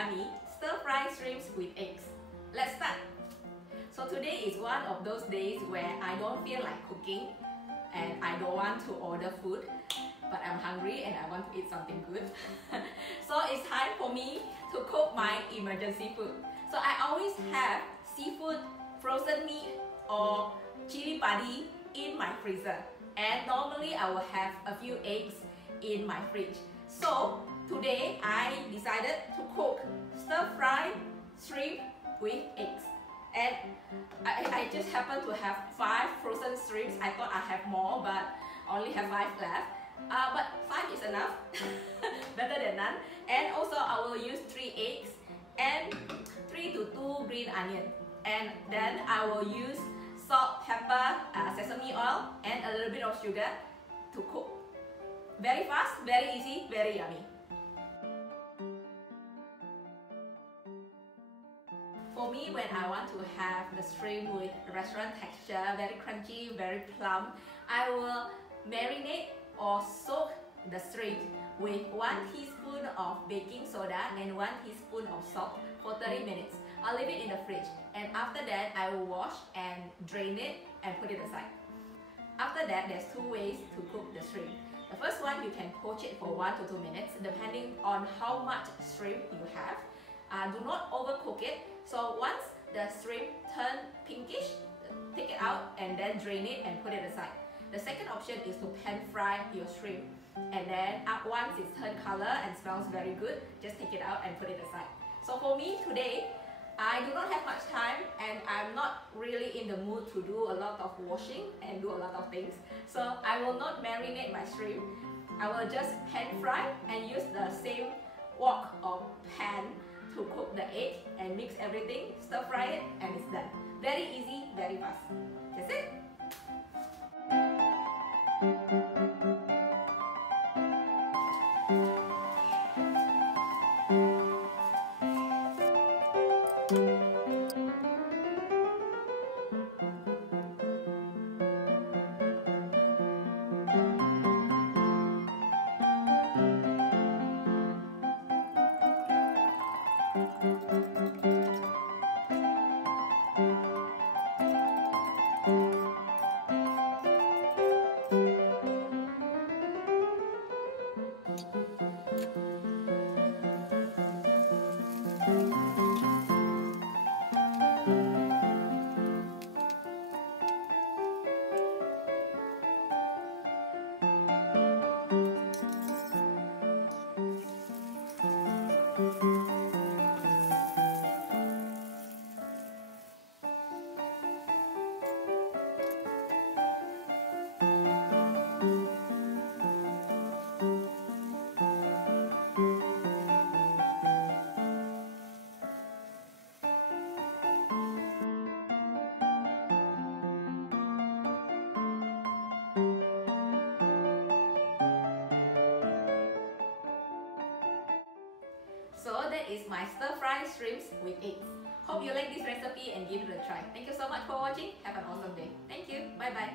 yummy stir-fry shrimps with eggs. Let's start! So today is one of those days where I don't feel like cooking and I don't want to order food, but I'm hungry and I want to eat something good. So it's time for me to cook my emergency food. So I always have seafood, frozen meat or chili padi in my freezer, and normally I will have a few eggs in my fridge. So today I decided to cook stir-fry shrimp with eggs. And I just happen to have 5 frozen shrimps. I thought I have more, but only have 5 left. But 5 is enough, better than none. And also I will use 3 eggs and 3 to 2 green onion. And then I will use salt, pepper, sesame oil, and a little bit of sugar to cook. Very fast, very easy, very yummy. For me, when I want to have the shrimp with restaurant texture, very crunchy, very plump, I will marinate or soak the shrimp with 1 teaspoon of baking soda and 1 teaspoon of salt for 30 minutes. I'll leave it in the fridge, and after that I will wash and drain it and put it aside. After that, there's 2 ways to cook the shrimp. The first one, you can poach it for 1 to 2 minutes depending on how much shrimp you have. Do not overcook it. So once the shrimp turn pinkish, take it out and then drain it and put it aside. The second option is to pan fry your shrimp, and then once it's turned color and smells very good, just take it out and put it aside. So for me today, I do not have much time and I'm not really in the mood to do a lot of washing and do a lot of things. So I will not marinate my shrimp. I will just pan fry and use the same wok or pan to cook the egg and mix everything, stir fry it, and it's done. Very easy, very fast. That's it. So that is my stir-fry shrimps with eggs. Hope you like this recipe and give it a try. Thank you so much for watching. Have an awesome day. Thank you. Bye bye.